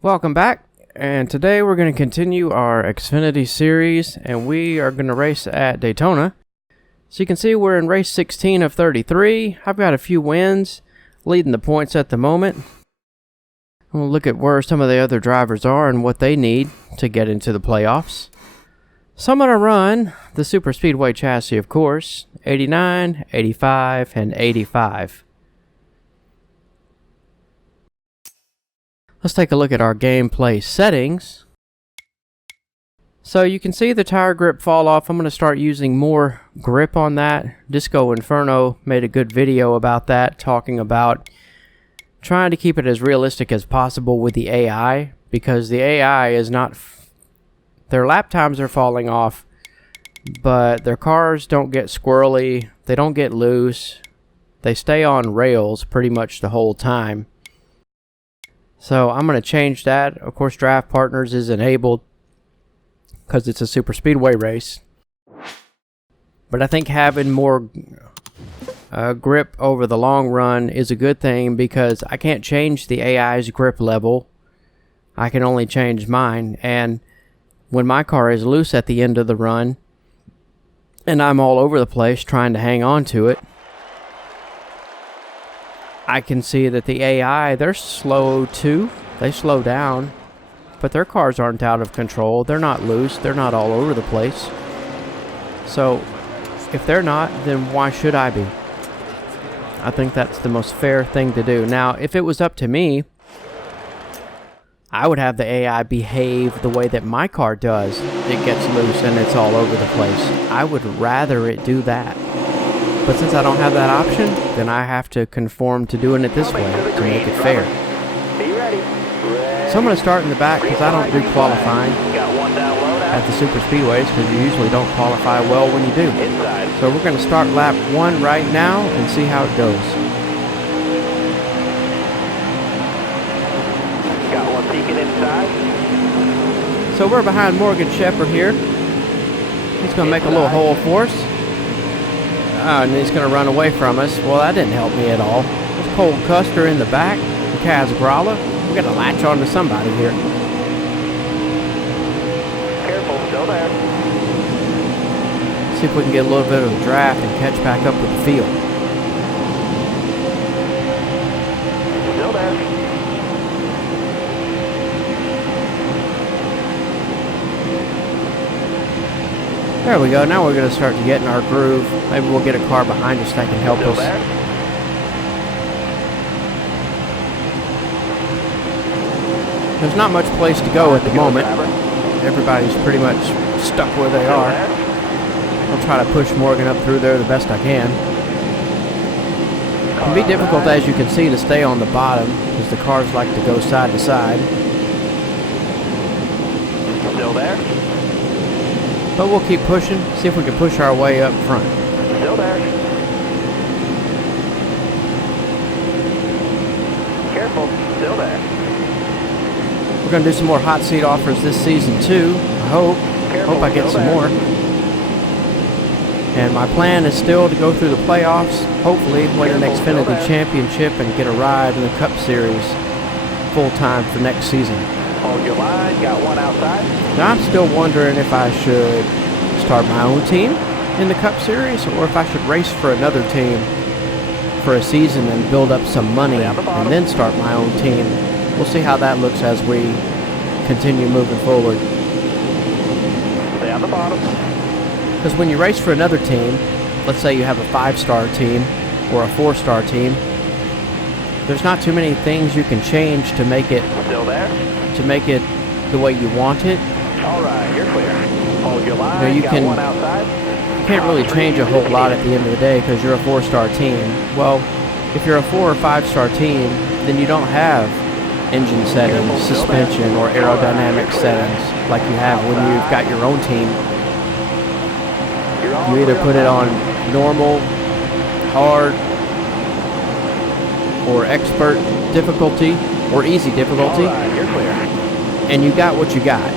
Welcome back, and today we're going to continue our Xfinity Series, and we are going to race at Daytona. So you can see we're in race 16 of 33. I've got a few wins, leading the points at the moment. We'll look at where some of the other drivers are and what they need to get into the playoffs. So I'm going to run the Super Speedway chassis, of course, 89, 85, and 85. Let's take a look at our gameplay settings. So you can see the tire grip fall off. I'm going to start using more grip on that. Disco Inferno made a good video about that, talking about trying to keep it as realistic as possible with the AI, because the AI is not... their lap times are falling off, but their cars don't get squirrely, they don't get loose, they stay on rails pretty much the whole time. So I'm going to change that. Of course, Draft Partners is enabled because it's a super speedway race. But I think having more grip over the long run is a good thing, because I can't change the AI's grip level. I can only change mine. And when my car is loose at the end of the run and I'm all over the place trying to hang on to it, I can see that the AI, they're slow too. They slow down, but their cars aren't out of control. They're not loose. They're not all over the place. So if they're not, then why should I be? I think that's the most fair thing to do. Now, if it was up to me, I would have the AI behave the way that my car does. It gets loose and it's all over the place. I would rather it do that. But since I don't have that option, then I have to conform to doing it this way to make it fair. So I'm going to start in the back, because I don't do qualifying at the super speedways, because you usually don't qualify well when you do. So we're going to start lap 1 right now and see how it goes. Got one peeking inside. So we're behind Morgan Shepherd here. He's going to make a little hole for us. And he's going to run away from us. Well, that didn't help me at all. There's Cole Custer in the back. Kaz Gralla. We got to latch on to somebody here. Careful, still there. See if we can get a little bit of a draft and catch back up with the field. Still there. There we go. Now we're going to start to get in our groove. Maybe we'll get a car behind us that can help us. There's not much place to go at the moment. Everybody's pretty much stuck where they are. I'll try to push Morgan up through there the best I can. It can be difficult, as you can see, to stay on the bottom, because the cars like to go side to side. Still there. But we'll keep pushing, see if we can push our way up front. Still there. Careful, still there. We're going to do some more hot seat offers this season too, I hope. Hope I get some more. And my plan is still to go through the playoffs, hopefully win an Xfinity Championship and get a ride in the Cup Series full time for next season. Hold your line, got one outside. Now I'm still wondering if I should start my own team in the Cup Series, or if I should race for another team for a season and build up some money and then start my own team. We'll see how that looks as we continue moving forward. Stay on the bottom. Because when you race for another team, let's say you have a 5-star team or a 4-star team, there's not too many things you can change to make it Still there. the way you want it. All right, you're clear. Hold your line. You got one outside. You can't really change a whole lot at the end of the day, because you're a 4-star team. Well, if you're a 4 or 5-star team, then you don't have engine settings, suspension, or aerodynamic settings like you have when you've got your own team. You either put it on normal, hard, or expert difficulty, or easy difficulty, You're clear. and you got what you got.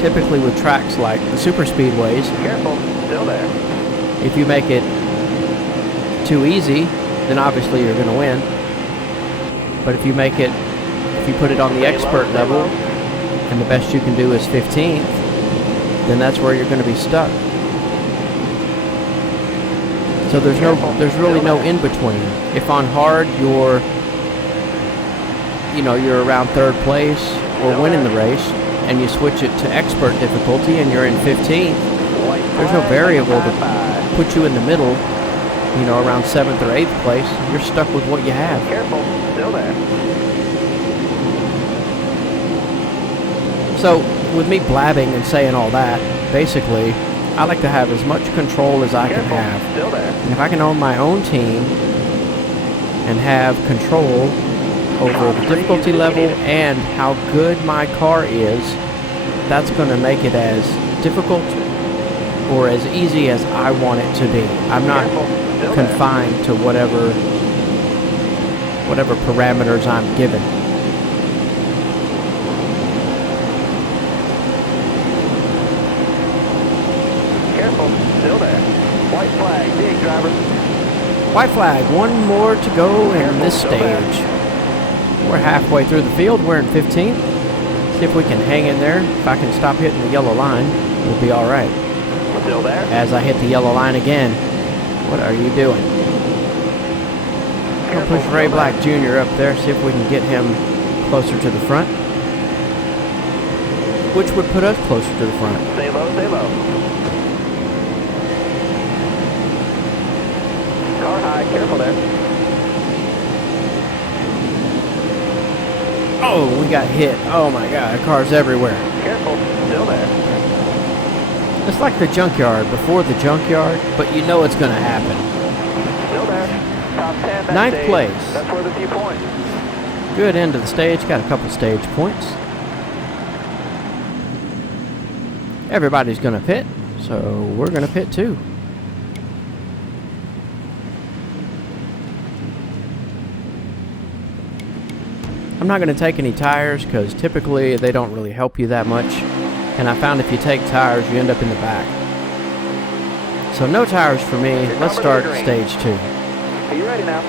Typically with tracks like the super speedways, Careful, still there. if you make it too easy, then obviously you're going to win. But if you make it, if you put it on the expert level, and the best you can do is 15th, then that's where you're going to be stuck. So there's really no in between. If on hard you're around third place or winning the race, and you switch it to expert difficulty and you're in 15th, there's no variable to put you in the middle, around 7th or 8th place. You're stuck with what you have. Careful, still there. So with me blabbing and saying all that, basically, I like to have as much control as I can have. Still there. And if I can own my own team and have control over the difficulty level and how good my car is, that's going to make it as difficult or as easy as I want it to be. I'm not confined to whatever parameters I'm given. Careful, still there. White flag, big driver. White flag, one more to go in this stage. We're halfway through the field. We're in 15th. See if we can hang in there. If I can stop hitting the yellow line, we'll be all right. Still there. As I hit the yellow line again. What are you doing? I'll push Ray Black Jr. up there. See if we can get him closer to the front. Which would put us closer to the front. Stay low, stay low. Car high, careful there. Oh, we got hit. Oh my God, cars everywhere. Careful, still there. It's like the junkyard before the junkyard, but you know it's going to happen. Still there. Top 10, that 9th stage. place. That's worth a few points. Good end of the stage. Got a couple stage points. Everybody's going to pit, so we're going to pit too. I'm not going to take any tires because typically they don't really help you that much. And I found if you take tires, you end up in the back. So no tires for me. Let's start stage 2. Are you ready now?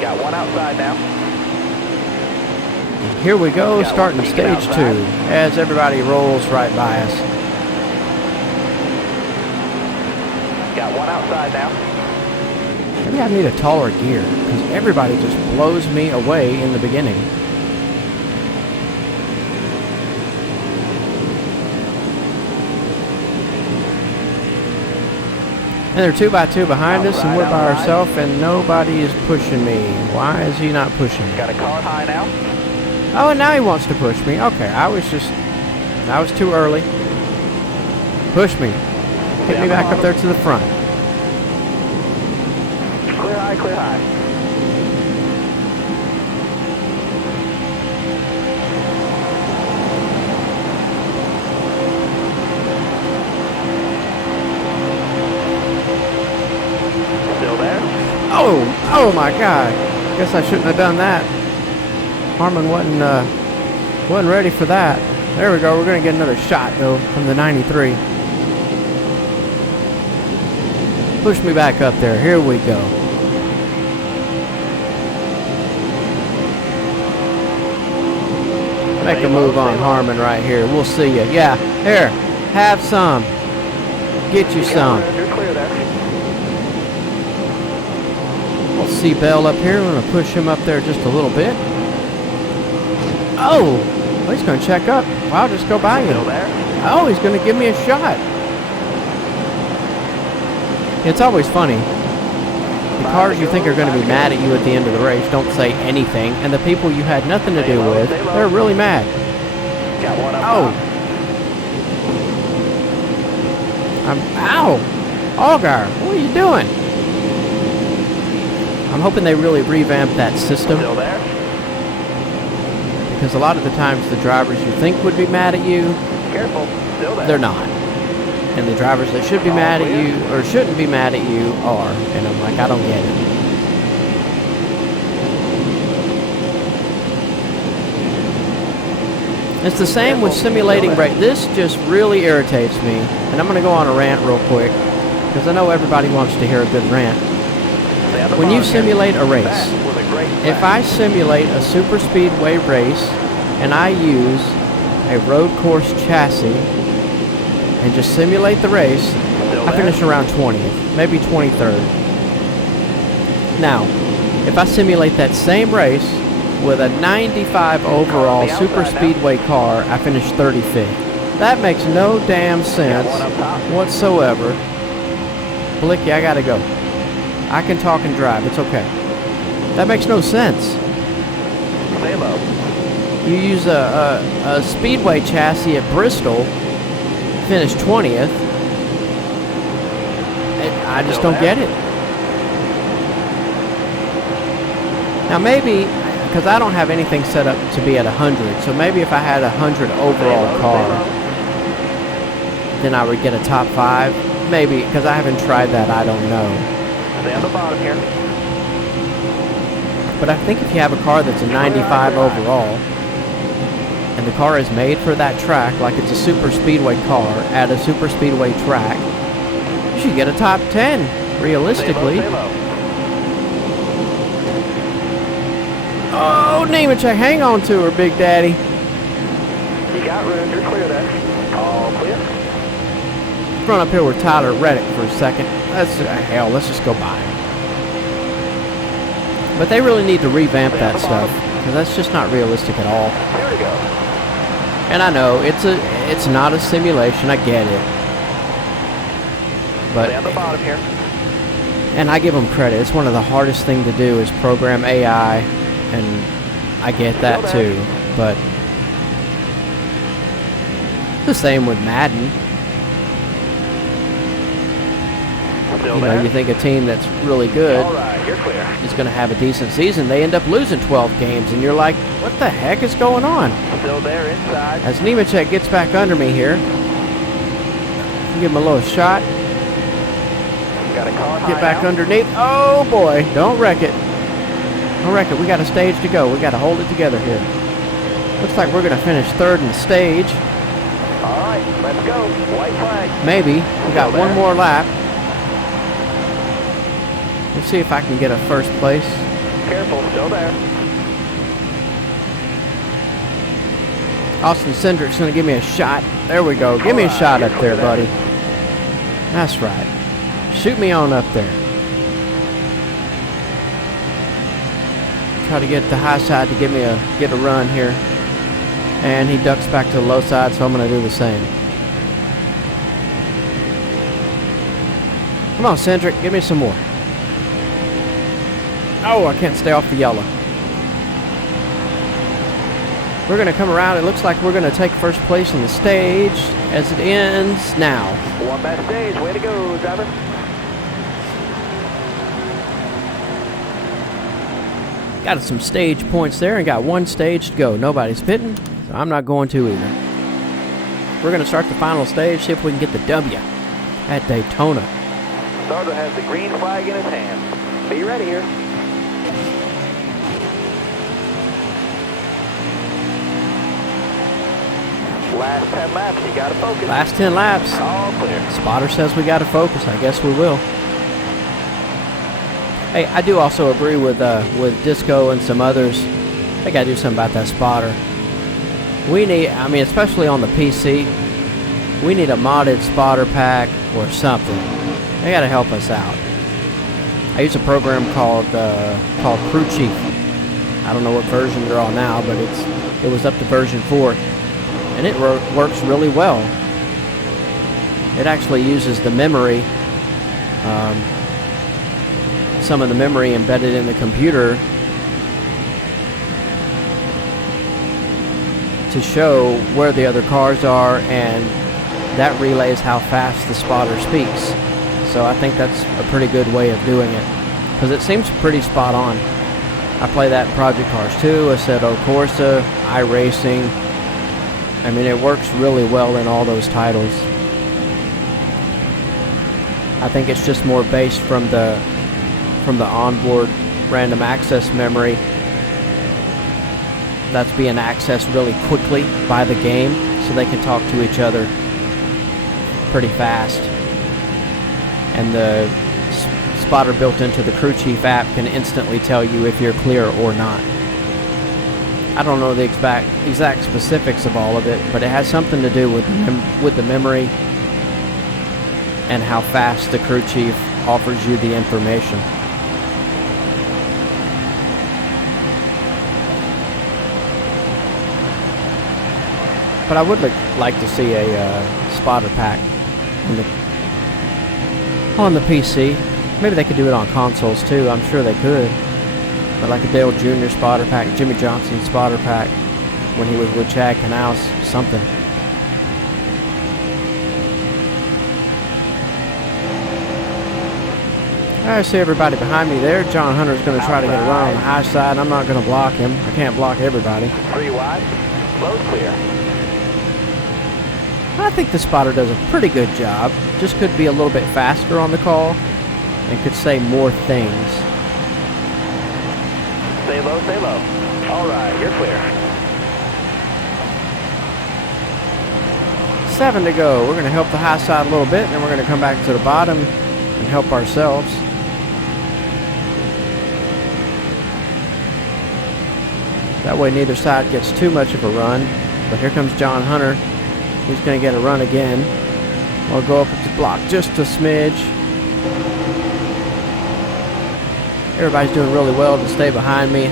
Got one outside now. Here we go, starting stage 2 as everybody rolls right by us. Got one outside now. Maybe I need a taller gear because everybody just blows me away in the beginning. And they're 2x2 behind us, and we're by ourselves, and nobody is pushing me. Why is he not pushing me? Got a car high now. Oh, and now he wants to push me. Okay, I was too early. Push me. Get me back up there to the front. Clear high, clear high. Still there? Oh my God. Guess I shouldn't have done that. Harmon wasn't ready for that. There we go. We're going to get another shot, though, from the 93. Push me back up there. Here we go. Make a move on Harmon right here. We'll see you. Yeah, here. Have some. Get you some. You're clear there. We'll see Bell up here. I'm going to push him up there just a little bit. Oh, well, he's going to check up. Well, I'll just go by him. Oh, he's going to give me a shot. It's always funny. The cars you think are going to be mad at you at the end of the race don't say anything, and the people you had nothing to do with, they're really mad. Oh. Ow! Allgaier, what are you doing? I'm hoping they really revamp that system. Still there? Because a lot of the times the drivers you think would be mad at you, Careful, still there. they're not. And the drivers that should be mad at you, or shouldn't be mad at you, are. And I'm like, I don't get it. It's the same with simulating race. This just really irritates me. And I'm going to go on a rant real quick, because I know everybody wants to hear a good rant. When you simulate a race, That was a great if flag. I simulate a super speedway race and I use a road course chassis and just simulate the race, Still I there. finish around 20th, maybe 23rd. Now, if I simulate that same race with a 95 overall the super outside now. speedway car, I finish 35th. That makes no damn sense one up top. whatsoever. Blicky, I gotta go. I can talk and drive, it's okay. That makes no sense. Stay low. You use a speedway chassis at Bristol, finish 20th. I just Still don't there? get it. Now maybe, because I don't have anything set up to be at 100, so maybe if I had a 100 overall Stay low, car, stay low. then I would get a top 5. Maybe, because I haven't tried that, I don't know. Stay on the bottom here. But I think if you have a car that's a 95 overall, and the car is made for that track, like it's a super speedway car at a super speedway track, you should get a top 10, realistically. Stay low, stay low. Oh, Nemechek, hang on to her, Big Daddy. You got room. You're clear there. All clear. Run up here with Tyler Reddick for a second. Hell, let's just go by him. But they really need to revamp that stuff, because that's just not realistic at all. Here we go. And I know it's not a simulation. I get it. But Stay on the bottom here. and I give them credit. It's one of the hardest thing to do is program AI, and I get that too. But it's the same with Madden. Still You know, there. you think a team that's really good All right, you're clear. is going to have a decent season. They end up losing 12 games, and you're like, what the heck is going on? Still there inside. As Nemechek gets back under me here, give him a little shot. Got a car Get high back now. underneath. Oh boy, don't wreck it. Don't wreck it. We got a stage to go. We got to hold it together here. Looks like we're going to finish third in the stage. All right, let's go. White flag. Maybe. We got one more lap. Let's see if I can get a first place. Careful, still there. Austin Cindric's going to give me a shot. There we go. Give me a Alright, shot you're up there, clear buddy. That's right. Shoot me on up there. Try to get the high side to get a run here. And he ducks back to the low side, so I'm going to do the same. Come on, Cindric. Give me some more. Oh, I can't stay off the yellow. We're going to come around. It looks like we're going to take first place in the stage as it ends now. One back stage. Way to go, driver. Got some stage points there and got one stage to go. Nobody's pitting, so I'm not going to either. We're going to start the final stage, see if we can get the W at Daytona. Starter has the green flag in his hand. Be ready here. Last 10 laps, you gotta focus. Last 10 laps. All clear. Spotter says we got to focus. I guess we will. Hey, I do also agree with Disco and some others. They got to do something about that spotter. We need, I mean, especially on the PC, we need a modded spotter pack or something. They got to help us out. I use a program called Crew Chief. I don't know what version they're on now, but it was up to version 4, and it works really well. It actually uses the memory, some of the memory embedded in the computer to show where the other cars are, and that relays how fast the spotter speaks. So I think that's a pretty good way of doing it, because it seems pretty spot on. I play that in Project Cars 2, Assetto Corsa, iRacing. I mean, it works really well in all those titles. I think it's just more based from the onboard random access memory that's being accessed really quickly by the game, so they can talk to each other pretty fast. And the spotter built into the crew chief app can instantly tell you if you're clear or not. I don't know the exact specifics of all of it, but it has something to do with the memory and how fast the crew chief offers you the information. But I would like to see a spotter pack on the PC. Maybe they could do it on consoles too. I'm sure they could. But like a Dale Jr. spotter pack, Jimmy Johnson spotter pack when he was with Chad Knaus, something. I see everybody behind me there. John Hunter's going to try to get a run on the high side. I'm not going to block him. I can't block everybody. 3 wide, low clear. I think the spotter does a pretty good job. Just could be a little bit faster on the call and could say more things. Stay low, stay low. All right, you're clear. 7 to go. We're going to help the high side a little bit, and then we're going to come back to the bottom and help ourselves. That way neither side gets too much of a run. But here comes John Hunter. He's going to get a run again. We'll go up at the block just a smidge. Everybody's doing really well to stay behind me.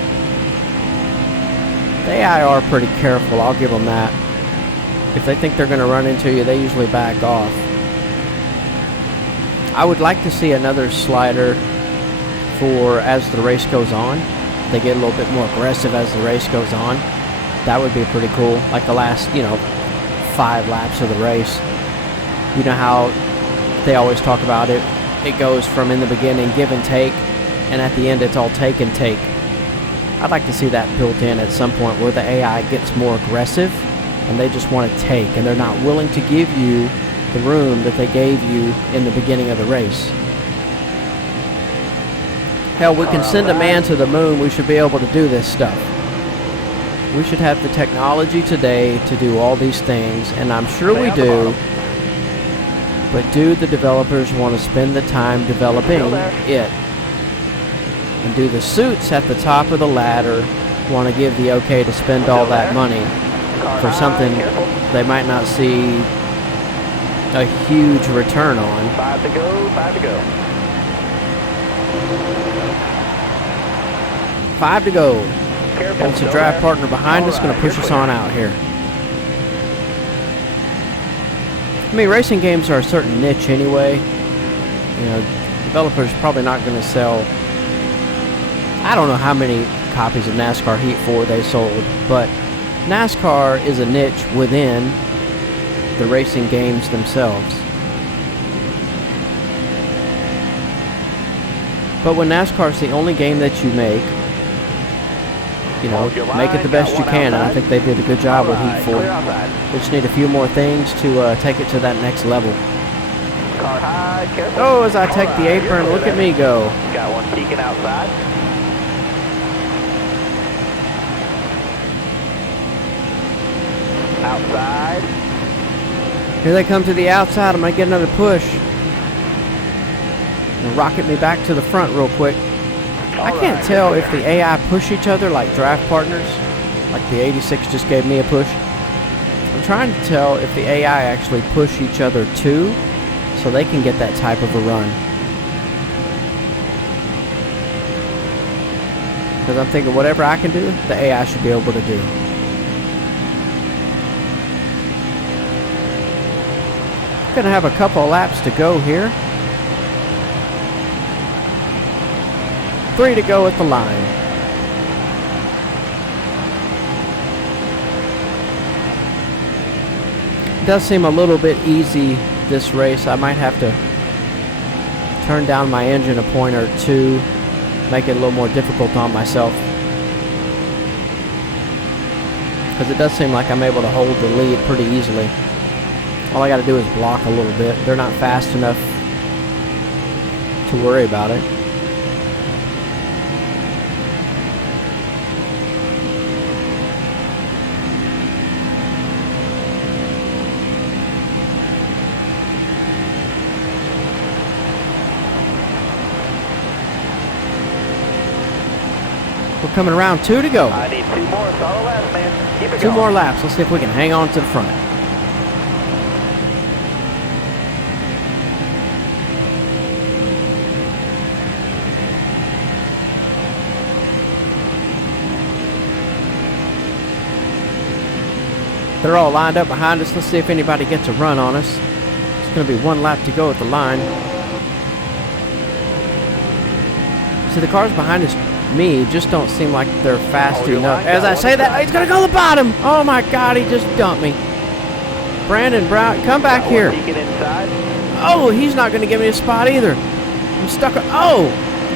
The AI are pretty careful, I'll give them that. If they think they're going to run into you, they usually back off. I would like to see another slider for as the race goes on. They get a little bit more aggressive as the race goes on. That would be pretty cool. Like the last, 5 laps of the race. You know how they always talk about it. It goes from in the beginning, give and take, and at the end it's all take and take. I'd like to see that built in at some point where the AI gets more aggressive and they just want to take, and they're not willing to give you the room that they gave you in the beginning of the race. Hell, we can send a man to the moon. We should be able to do this stuff. We should have the technology today to do all these things, and I'm sure we do. But do the developers want to spend the time developing it? And do the suits at the top of the ladder want to give the okay to spend all that money for something they might not see a huge return on? 5 to go, 5 to go. 5 to go. Careful. That's a drive partner behind us, going to push us on out here. I mean, racing games are a certain niche anyway. Developers probably not going to sell. I don't know how many copies of NASCAR Heat 4 they sold, but NASCAR is a niche within the racing games themselves. But when NASCAR is the only game that you make it the best you can, and I think they did a good job with Heat 4. They just need a few more things to take it to that next level. Car high, careful. Oh, as I take the apron, look at me go. Got one peeking outside. Outside. Here they come to the outside. I'm going to get another push. And rocket me back to the front real quick. I can't tell if the AI push each other like draft partners, like the 86 just gave me a push. I'm trying to tell if the AI actually push each other too, so they can get that type of a run. Because I'm thinking whatever I can do, the AI should be able to do. Gonna have a couple of laps to go here. 3 to go at the line. It does seem a little bit easy this race. I might have to turn down my engine a point or two, make it a little more difficult on myself. Because it does seem like I'm able to hold the lead pretty easily. All I got to do is block a little bit. They're not fast enough to worry about it. We're coming around 2 to go. I need 2 more solid laps, man. Keep it 2 going. more laps. Let's see if we can hang on to the front. They're all lined up behind us. Let's see if anybody gets a run on us. It's going to be 1 lap to go at the line. See, the cars behind me just don't seem like they're fast enough. As I say that, he's going to go to the bottom. Oh my God, he just dumped me. Brandon Brown, come back here. Oh, he's not going to give me a spot either. I'm stuck. Oh,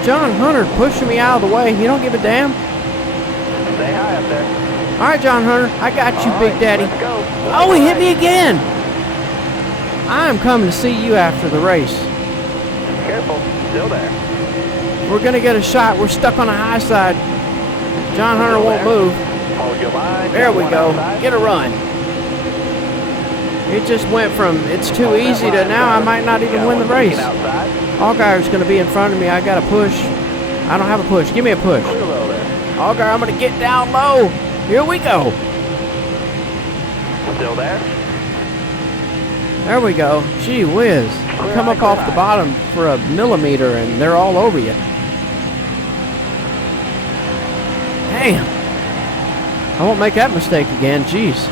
John Hunter pushing me out of the way. He don't give a damn. Stay high up there. All right, John Hunter, I got you, Big Daddy. Let's go. Oh, he hit me again. I'm coming to see you after the race. Careful, still there. We're going to get a shot. We're stuck on the high side. John Hunter won't move. Hold your line. There we go. Get a run. It just went from it's too easy to now I might not even win the race. Allgaier's going to be in front of me. I got to push. I don't have a push. Give me a push. Allgaier, I'm going to get down low. Here we go. Still there? There we go. Gee whiz. Come up off the bottom for a millimeter and they're all over you. Damn. I won't make that mistake again. Jeez.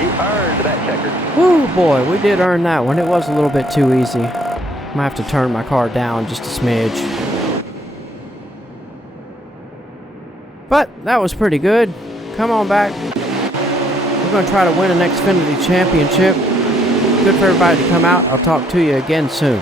You earned that checker. Woo, boy. We did earn that one. It was a little bit too easy. I'm going to have to turn my car down just a smidge. But that was pretty good. Come on back. We're going to try to win an Xfinity Championship. Good for everybody to come out. I'll talk to you again soon.